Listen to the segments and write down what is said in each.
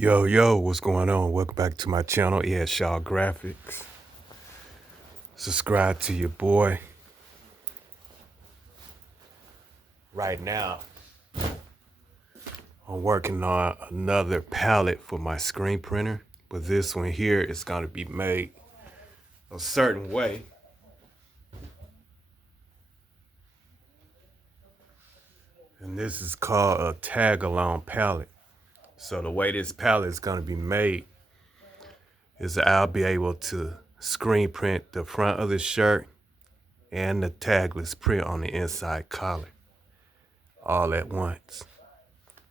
Yo, what's going on? Welcome back to my channel, Shaw Graphics. Subscribe to your boy. Right now, I'm working on another palette for my screen printer, but this one here is going to be made a certain way. And this is called a tag-along palette. So the way this palette is going to be made is I'll be able to screen print the front of the shirt and the tagless print on the inside collar all at once.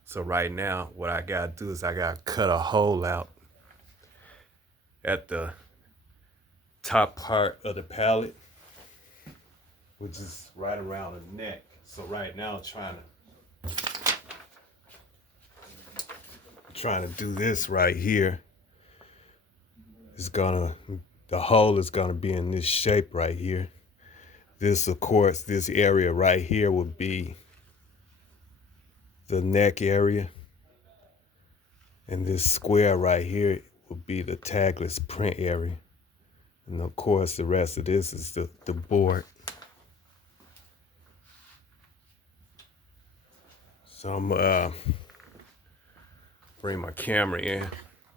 So right now, what I gotta do is I gotta cut a hole out at the top part of the pallet, which is right around the neck. So right now, I'm trying to do this right here. The hole is gonna be in this shape right here. This, of course, this area right here would be the neck area. And this square right here would be the tagless print area. And of course, the rest of this is the board. So I'm bring my camera in a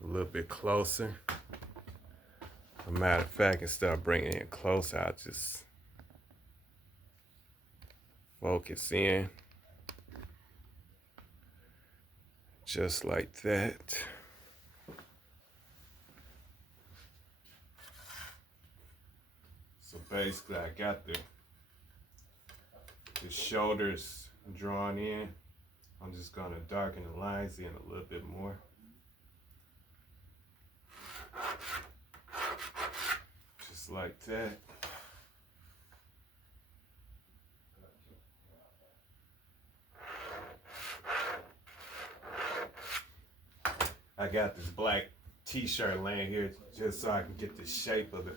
little bit closer. As a matter of fact, instead of bringing it closer, I'll just focus in. Just like that. So basically, I got the shoulders drawn in. I'm just gonna darken the lines in a little bit more. Just like that. I got this black t-shirt laying here just so I can get the shape of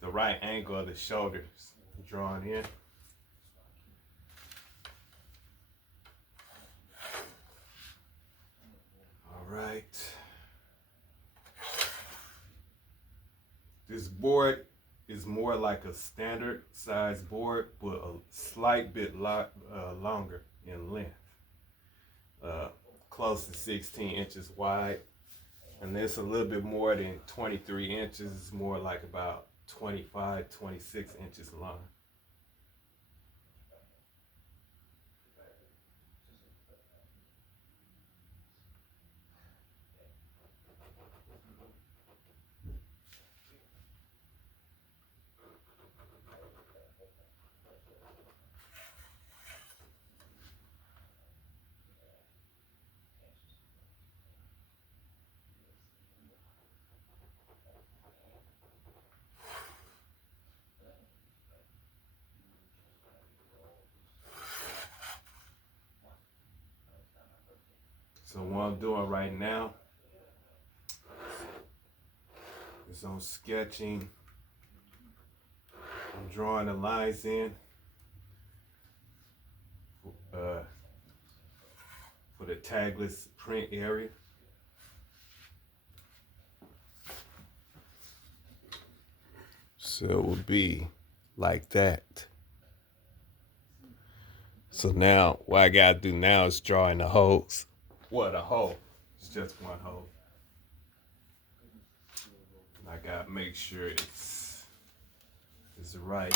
the right angle of the shoulders drawn in. All right. This board is more like a standard size board, but a slight bit longer in length. Close to 16 inches wide. And it's a little bit more than 23 inches. It's more like about 25, 26 inches long. So what I'm doing right now is I'm sketching. I'm drawing the lines in for the tagless print area. So it would be like that. So now what I gotta do now is draw in the holes. What a hole? It's just one hole. And I gotta make sure it's right.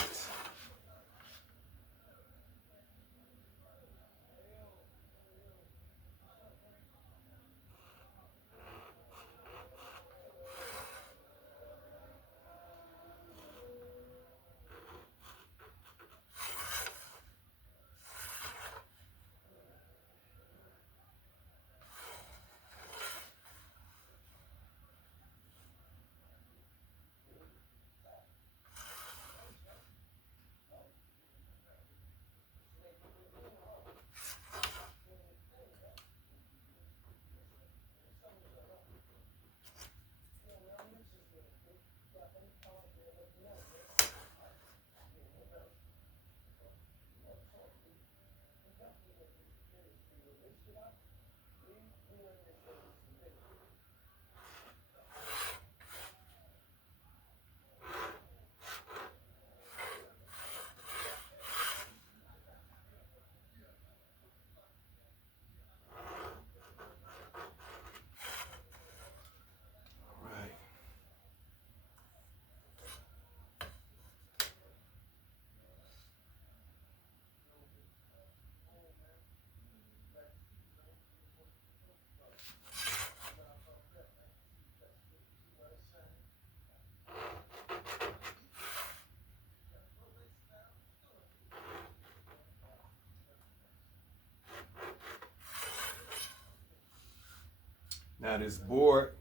Now this board,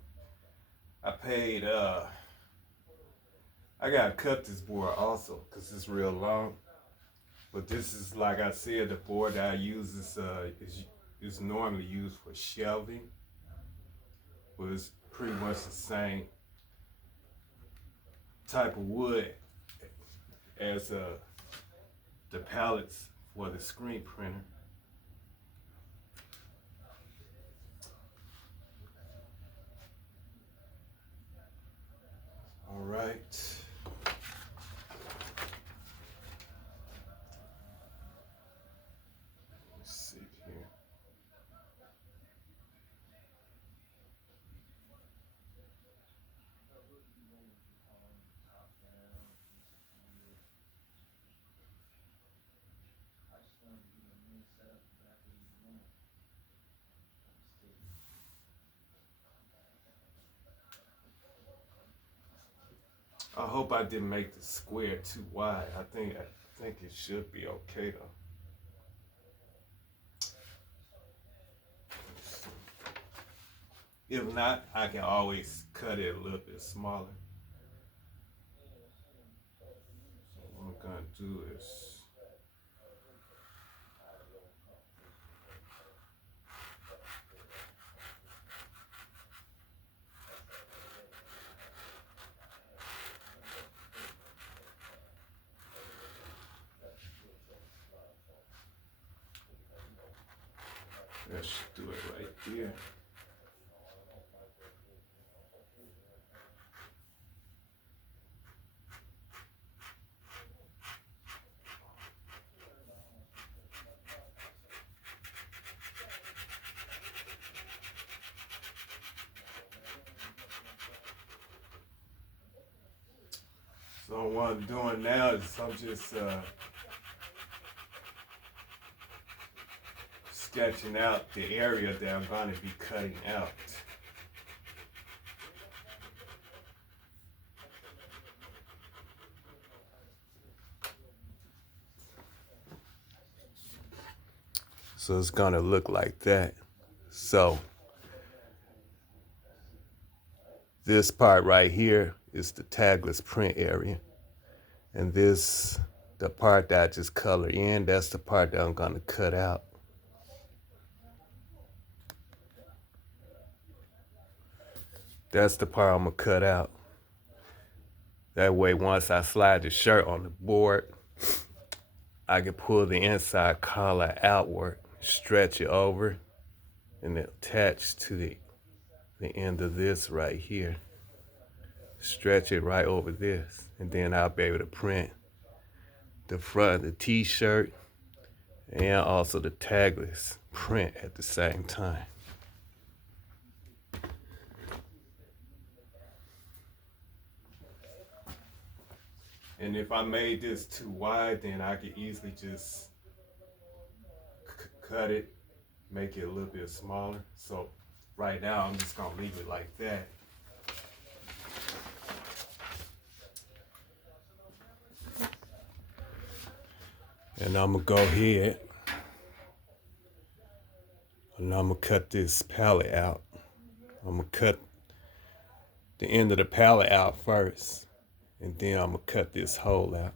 I paid, I gotta cut this board also because it's real long. But this is, like I said, the board that I use is normally used for shelving, but it's pretty much the same type of wood as the pallets for the screen printer. All right. Let's see here. I hope I didn't make the square too wide. I think it should be okay though. If not, I can always cut it a little bit smaller. So what I'm gonna do is let's do it right there. So what I'm doing now is I'm just sketching out the area that I'm going to be cutting out. So it's going to look like that. So this part right here is the tagless print area. And this, the part that I just color in, that's the part that I'm going to cut out. That's the part I'm going to cut out. That way, once I slide the shirt on the board, I can pull the inside collar outward, stretch it over, and attach to the end of this right here. Stretch it right over this, and then I'll be able to print the front of the t-shirt and also the tagless print at the same time. And if I made this too wide, then I could easily just cut it, make it a little bit smaller. So right now, I'm just gonna leave it like that. And I'm gonna go ahead and I'm gonna cut this pallet out. I'm gonna cut the end of the pallet out first, and then I'm gonna cut this hole out.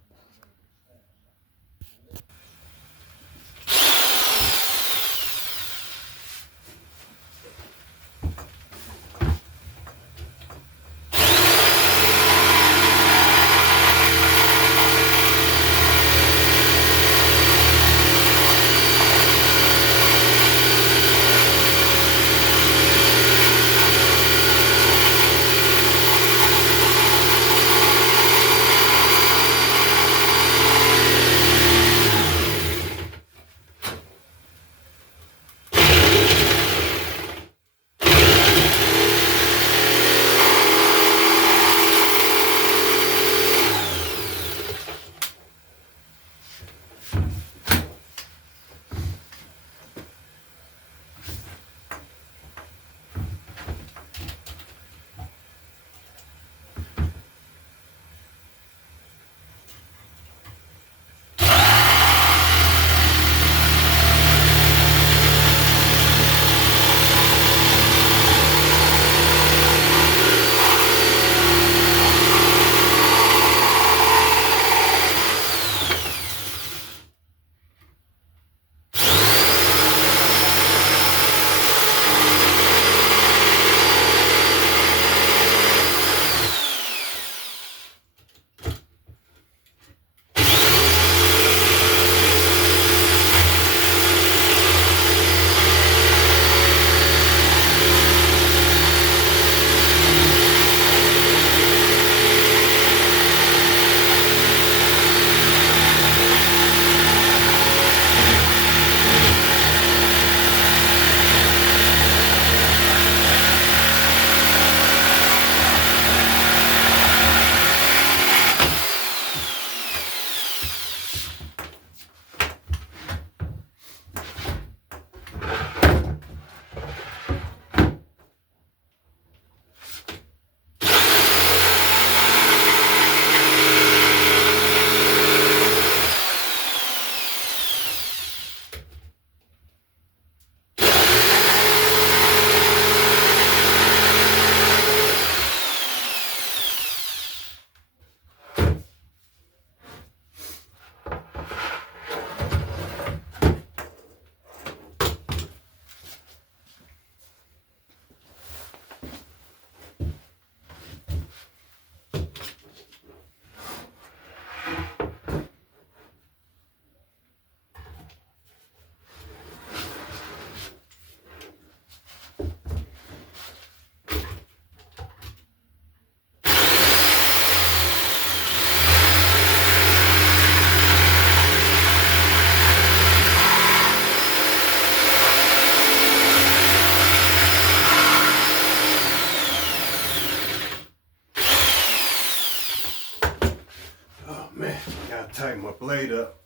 tighten my blade up.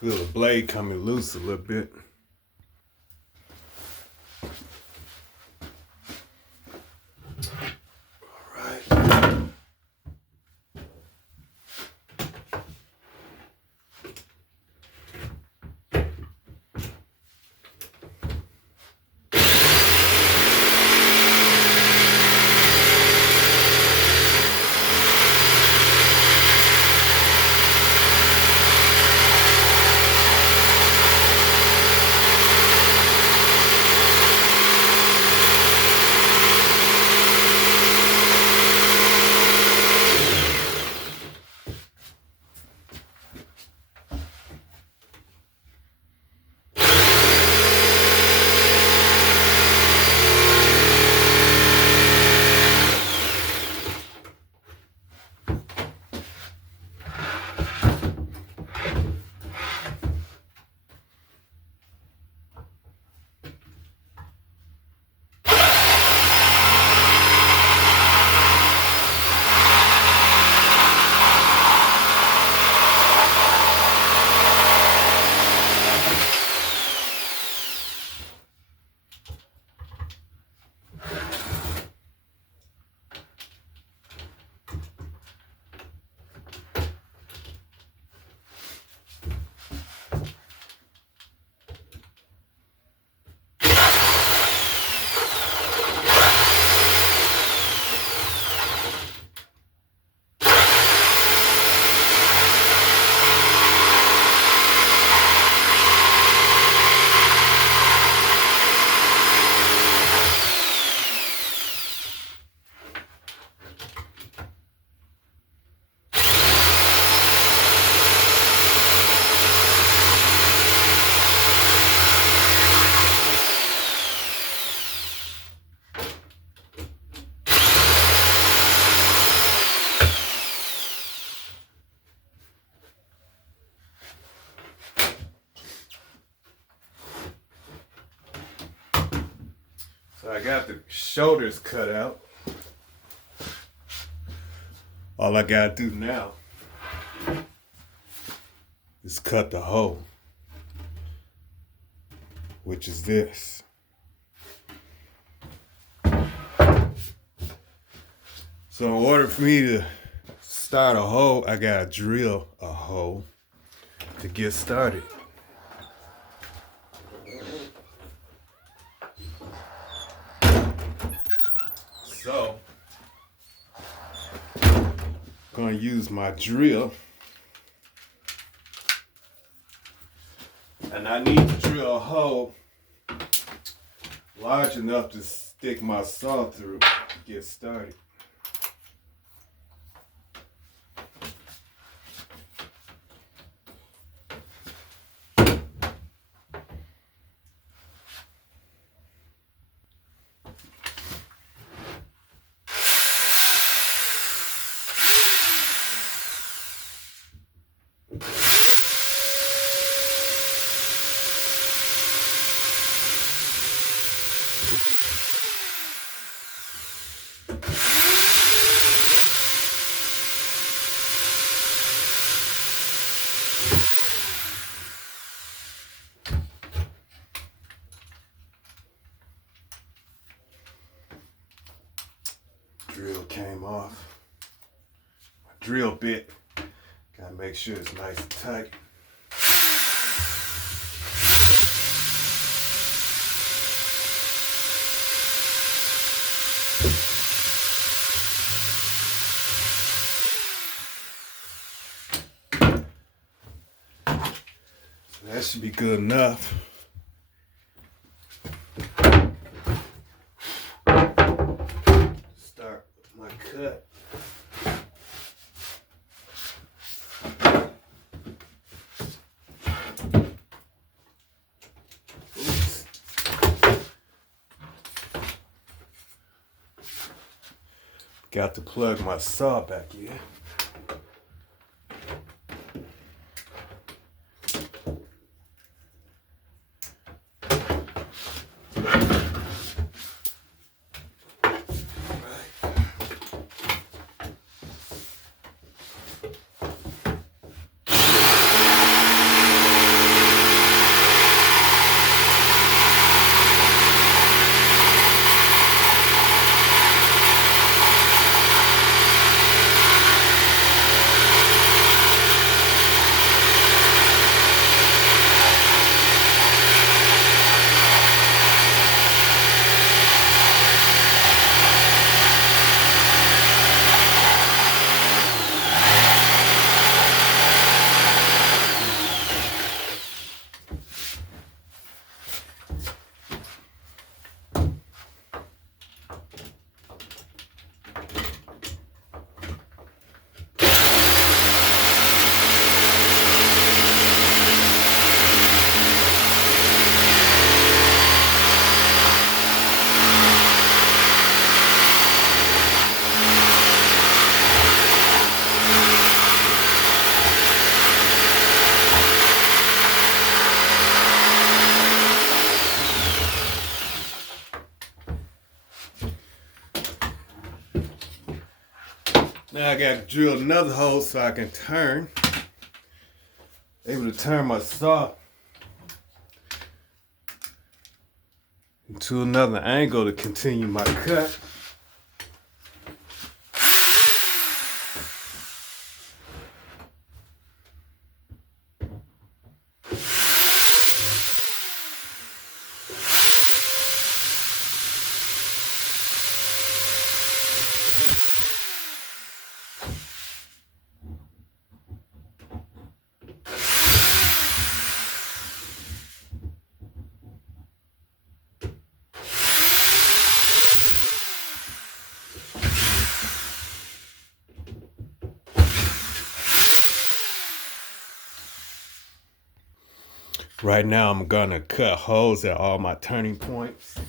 Feel the blade coming loose a little bit. So I got the shoulders cut out. All I gotta do now is cut the hole, which is this. So in order for me to start a hole, I gotta drill a hole to get started. So, I'm gonna use my drill, and I need to drill a hole large enough to stick my saw through to get started. Drill came off. My drill bit, gotta make sure it's nice and tight. So that should be good enough. Start my cut. Oops. Got to plug my saw back in. Now I gotta drill another hole so I can turn. Able to turn my saw into another angle to continue my cut. Right now I'm gonna cut holes at all my turning points.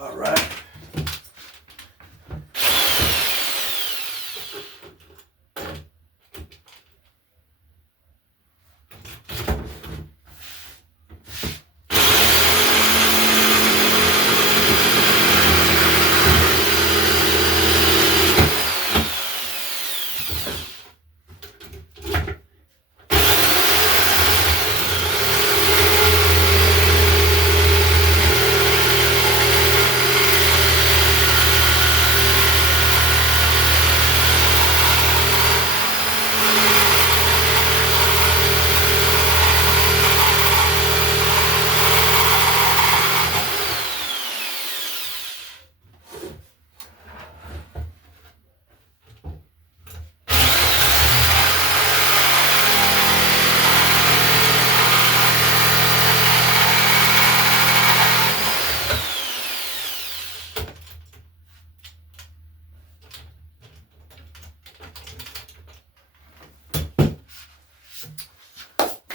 All right.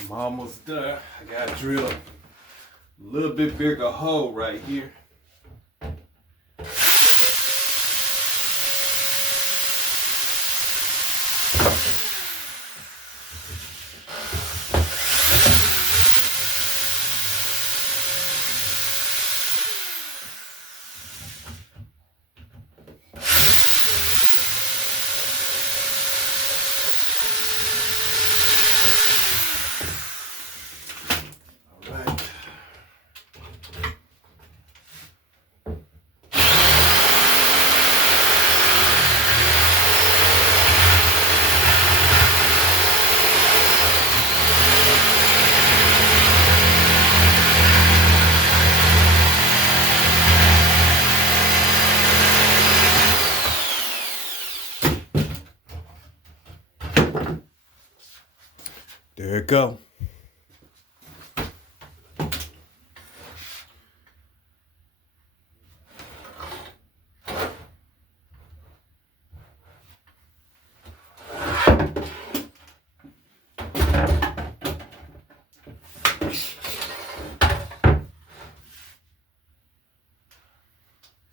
I'm almost done. I gotta drill a little bit bigger hole right here. There it go.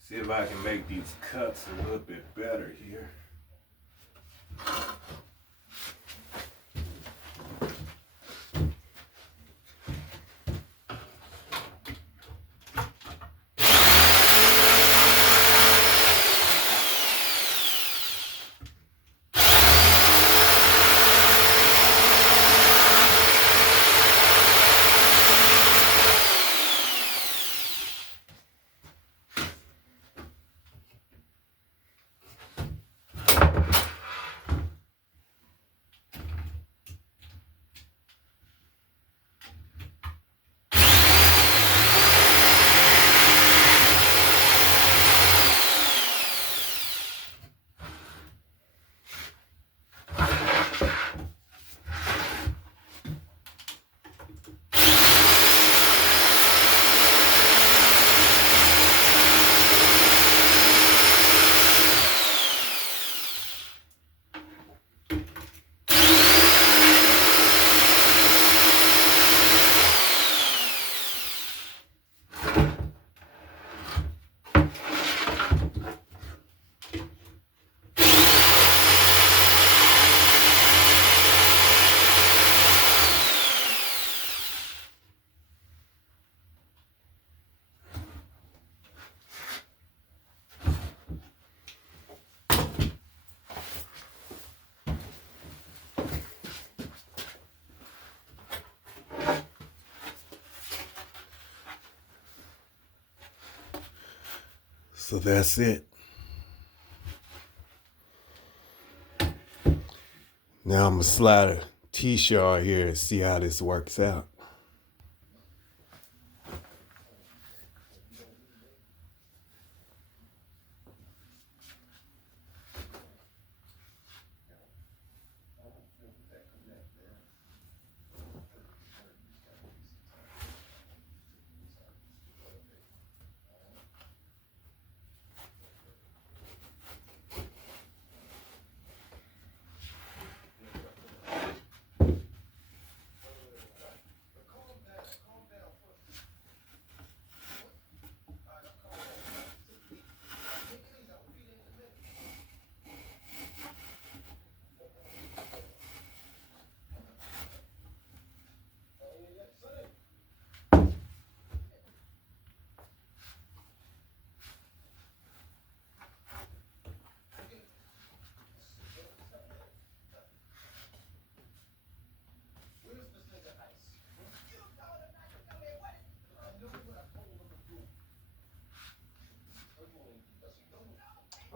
See if I can make these cuts a little bit better here. So that's it. Now I'm gonna slide a t-shirt here and see how this works out.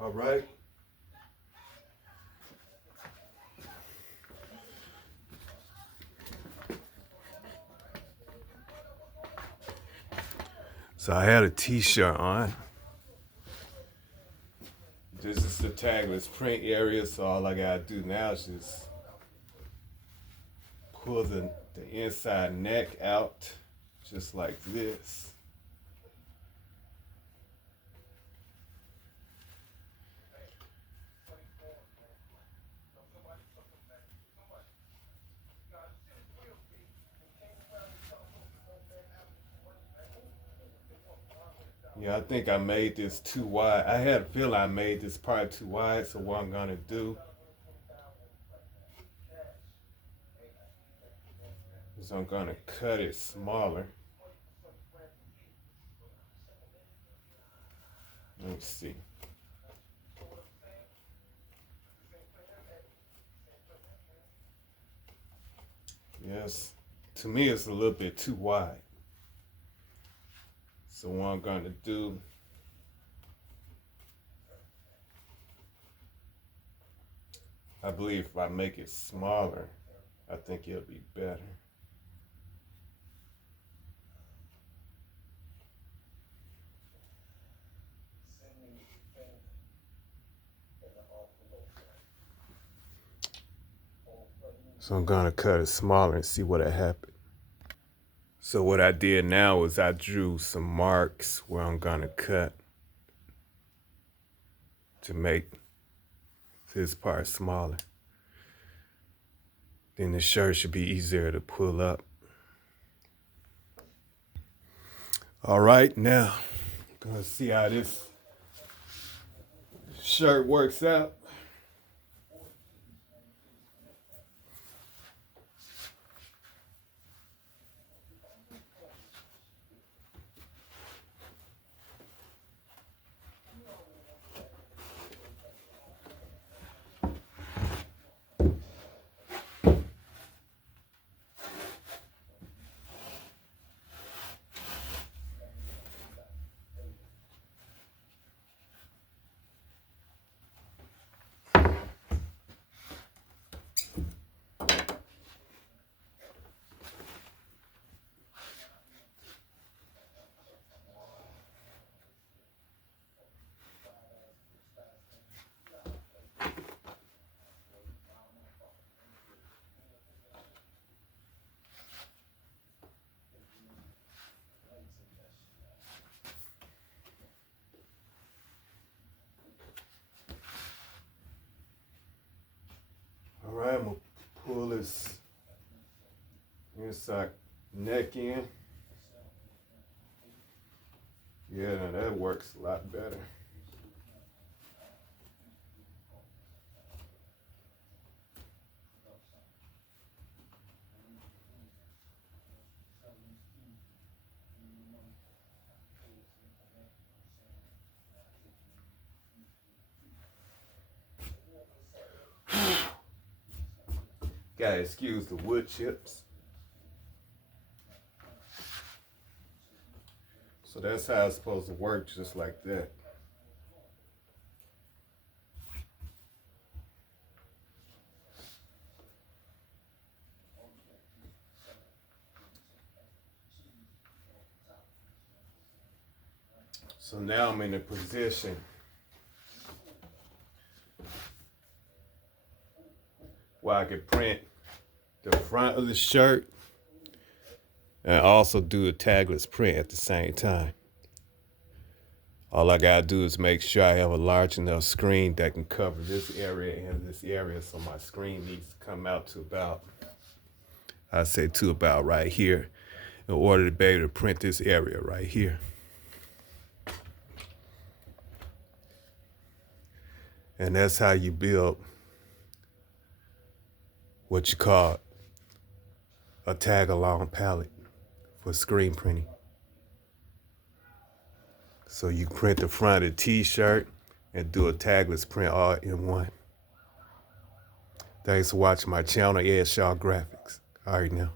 All right. So I had a t-shirt on. This is the tagless print area, so all I gotta do now is just pull the inside neck out, just like this. Yeah, I think I made this too wide. I had a feeling I made this part too wide, so what I'm gonna do is I'm gonna cut it smaller. Let's see. Yes, to me it's a little bit too wide. So what I'm gonna do, I believe if I make it smaller, I think it'll be better. So I'm gonna cut it smaller and see what happened. So what I did now is I drew some marks where I'm gonna cut to make this part smaller. Then the shirt should be easier to pull up. All right, now I'm gonna see how this shirt works out. All right, I'm gonna pull this inside neck in. Yeah, now that works a lot better. Gotta excuse the wood chips. So that's how it's supposed to work, just like that. So now I'm in a position where I can print the front of the shirt and also do a tagless print at the same time. All I gotta do is make sure I have a large enough screen that can cover this area and this area, so my screen needs to come out to about, I say to about right here, in order to be able to print this area right here. And that's how you build what you call a tag-along pallet for screen printing. So you print the front of the t-shirt and do a tagless print all in one. Thanks for watching my channel, Ed Shaw Graphics. All right now.